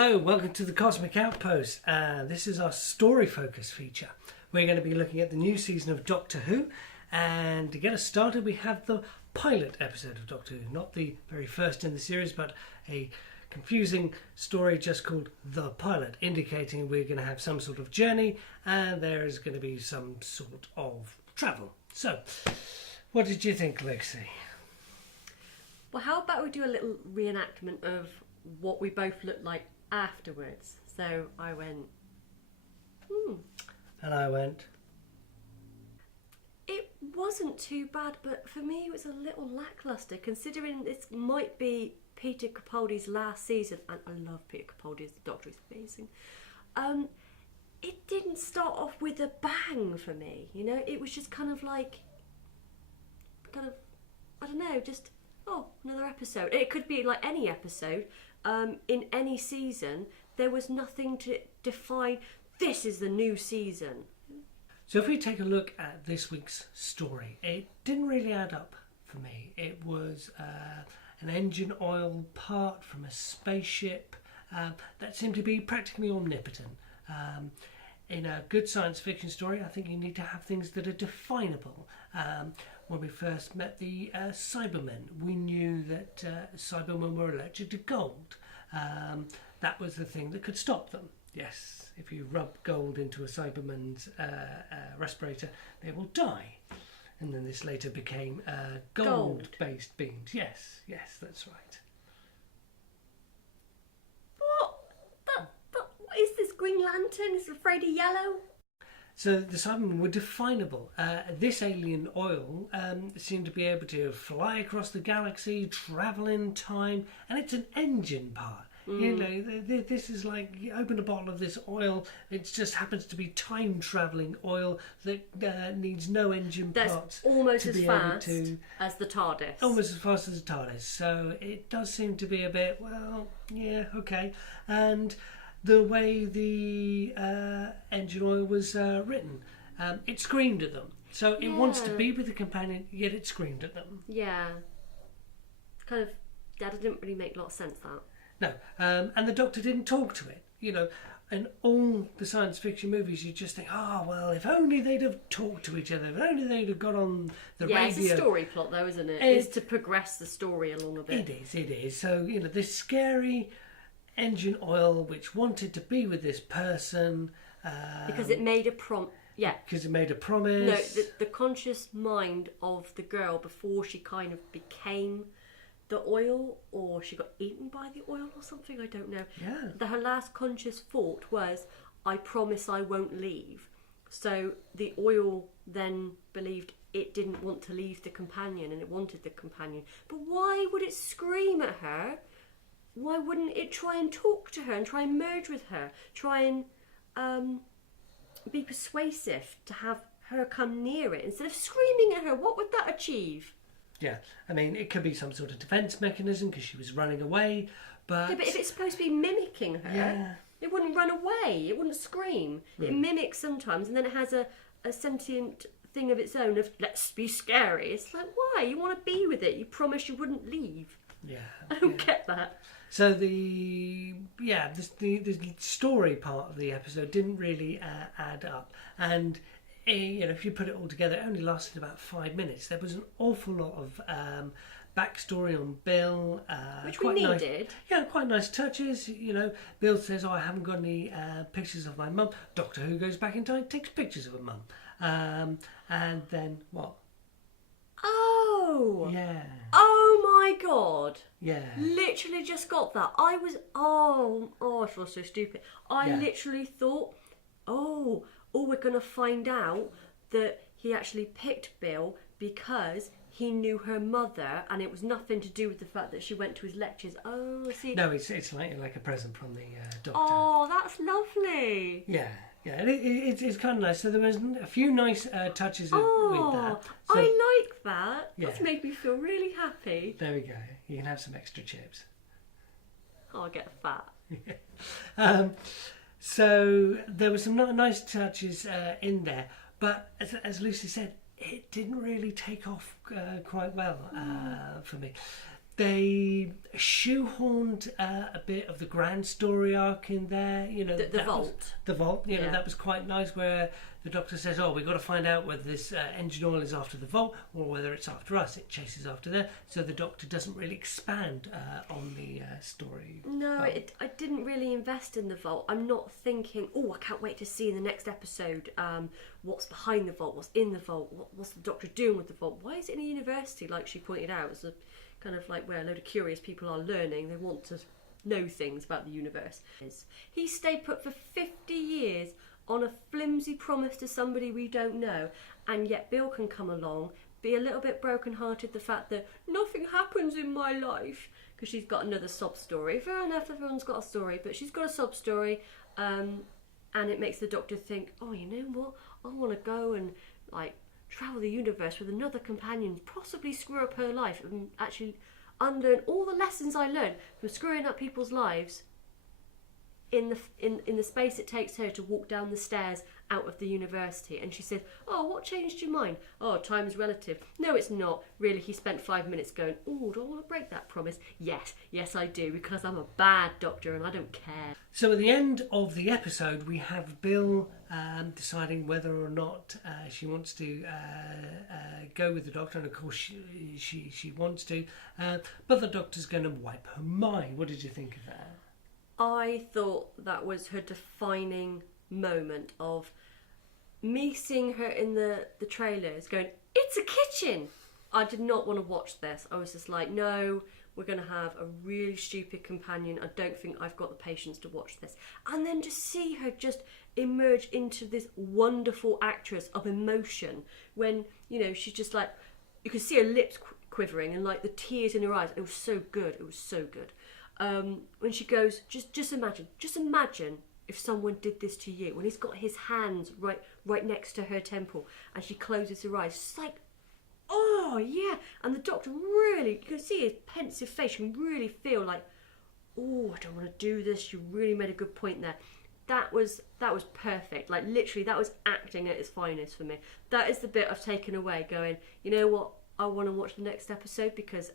Hello, welcome to the Cosmic Outpost. This is our story focus feature. We're going to be looking at the new season of Doctor Who, and to get us started we have the pilot episode of Doctor Who, not the very first in the series, but a confusing story just called The Pilot, indicating we're going to have some sort of journey and there is going to be some sort of travel. So, what did you think, Lexi? Well, how about we do a little reenactment of what we both looked like afterwards? So I went, And I went, it wasn't too bad, but for me it was a little lacklustre, considering this might be Peter Capaldi's last season, and I love Peter Capaldi as the Doctor, he's amazing. It didn't start off with a bang for me, you know. It was just kind of, I don't know, just, another episode. It could be like any episode, in any season. There was nothing to define, this is the new season. So if we take a look at this week's story, it didn't really add up for me. It was an engine oil part from a spaceship that seemed to be practically omnipotent. In a good science fiction story, I think you need to have things that are definable. When we first met the Cybermen, we knew that Cybermen were allergic to gold. That was the thing that could stop them. Yes, if you rub gold into a Cyberman's respirator, they will die. And then this later became gold-based beams. Yes, that's right. What is this Green Lantern? Is afraid of yellow? So the Cybermen were definable. This alien oil seemed to be able to fly across the galaxy, travel in time, and it's an engine part. You know, this is like, you open a bottle of this oil, it just happens to be time-travelling oil that needs no engine parts. That's almost as fast as the TARDIS. Almost as fast as the TARDIS. So it does seem to be a bit, okay. And the way the engine oil was written, it screamed at them. So it wants to be with the companion, yet it screamed at them. Yeah. That didn't really make a lot of sense, that. No, and the Doctor didn't talk to it. You know, in all the science fiction movies, you just think, if only they'd have talked to each other, if only they'd have got on the radio. Yeah, it's a story plot though, isn't it? It's to progress the story along a bit. It is. So, you know, this scary engine oil which wanted to be with this person. Because it made a promise. Yeah. Because it made a promise. No, the conscious mind of the girl before she kind of became the oil, or she got eaten by the oil or something, I don't know. Yeah. Her last conscious thought was, I promise I won't leave. So the oil then believed it didn't want to leave the companion and it wanted the companion. But why would it scream at her? Why wouldn't it try and talk to her and try and merge with her? Try and be persuasive to have her come near it instead of screaming at her? What would that achieve? Yeah, I mean, it could be some sort of defence mechanism because she was running away, but... Yeah, but if it's supposed to be mimicking her, it wouldn't run away, it wouldn't scream. It mimics sometimes, and then it has a sentient thing of its own of, let's be scary. It's like, why? You want to be with it. You promised you wouldn't leave. Yeah. I don't get that. So the story part of the episode didn't really add up, and... You know, if you put it all together, it only lasted about 5 minutes. There was an awful lot of backstory on Bill. Which we needed. Quite nice touches. You know, Bill says, I haven't got any pictures of my mum. Doctor Who goes back in time, takes pictures of her mum. And then what? Oh! Yeah. Oh my God! Yeah. Literally just got that. I feel so stupid. I literally thought, we're going to find out that he actually picked Bill because he knew her mother and it was nothing to do with the fact that she went to his lectures. Oh, see. No, it's like a present from the Doctor. Oh, that's lovely. Yeah, it's kind of nice. So there was a few nice touches with that. So, I like that. Yeah. That's made me feel really happy. There we go. You can have some extra chips. I'll get fat. So there were some nice touches in there, but as Lucy said, it didn't really take off quite well for me. They shoehorned a bit of the grand story arc in there. You know, The vault. The vault. You know, Yeah. that was quite nice. Where the Doctor says, "Oh, we've got to find out whether this engine oil is after the vault or whether it's after us." It chases after there, so the Doctor doesn't really expand on the story. No, I didn't really invest in the vault. I'm not thinking, oh, I can't wait to see in the next episode what's behind the vault, what's in the vault, what's the Doctor doing with the vault. Why is it in a university, like she pointed out? It's a kind of like where a load of curious people are learning. They want to know things about the universe. He stayed put for 50 years on a flimsy promise to somebody we don't know, and yet Bill can come along, be a little bit broken-hearted the fact that nothing happens in my life, because she's got another sob story. Fair enough, everyone's got a story, but she's got a sob story, and it makes the Doctor think, oh, you know what, I want to go and like travel the universe with another companion, possibly screw up her life, and actually unlearn all the lessons I learned from screwing up people's lives in the space it takes her to walk down the stairs out of the university. And she said, oh, what changed your mind? Oh, time's relative. No, it's not. Really, he spent 5 minutes going, oh, do I want to break that promise? Yes I do, because I'm a bad Doctor and I don't care. So at the end of the episode, we have Bill deciding whether or not she wants to go with the Doctor, and of course she wants to, but the Doctor's going to wipe her mind. What did you think of that? I thought that was her defining moment of me seeing her in the trailers going, it's a kitchen. I did not want to watch this. I was just like, no, we're going to have a really stupid companion. I don't think I've got the patience to watch this. And then just see her just emerge into this wonderful actress of emotion when, you know, she's just like, you could see her lips quivering and like the tears in her eyes. It was so good. It was so good. When she goes, just imagine if someone did this to you. When he's got his hands right next to her temple, and she closes her eyes, it's like, oh yeah. And the Doctor really, you can see his pensive face. You can really feel like, oh, I don't want to do this. You really made a good point there. That was perfect. Like literally, that was acting at its finest for me. That is the bit I've taken away. Going, you know what? I want to watch the next episode because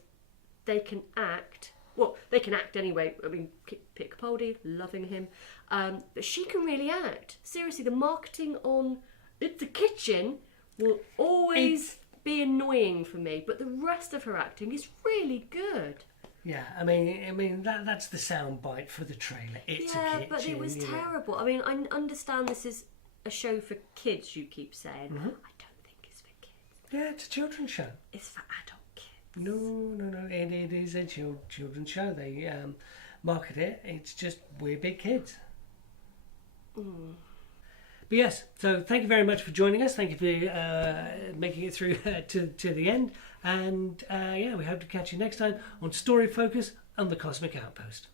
they can act. Well, they can act anyway. I mean, Pip Capaldi, loving him. But she can really act. Seriously, the marketing on It's a Kitchen will always be annoying for me. But the rest of her acting is really good. Yeah, I mean that's the soundbite for the trailer. It's a kitchen. Yeah, but it was terrible. I mean, I understand this is a show for kids, you keep saying. Mm-hmm. I don't think it's for kids. Yeah, it's a children's show. It's for adult kids. No. It is a children's show. They market it. It's just we're big kids. Mm. But yes, so thank you very much for joining us. Thank you for making it through to the end. And yeah, we hope to catch you next time on Story Focus on the Cosmic Outpost.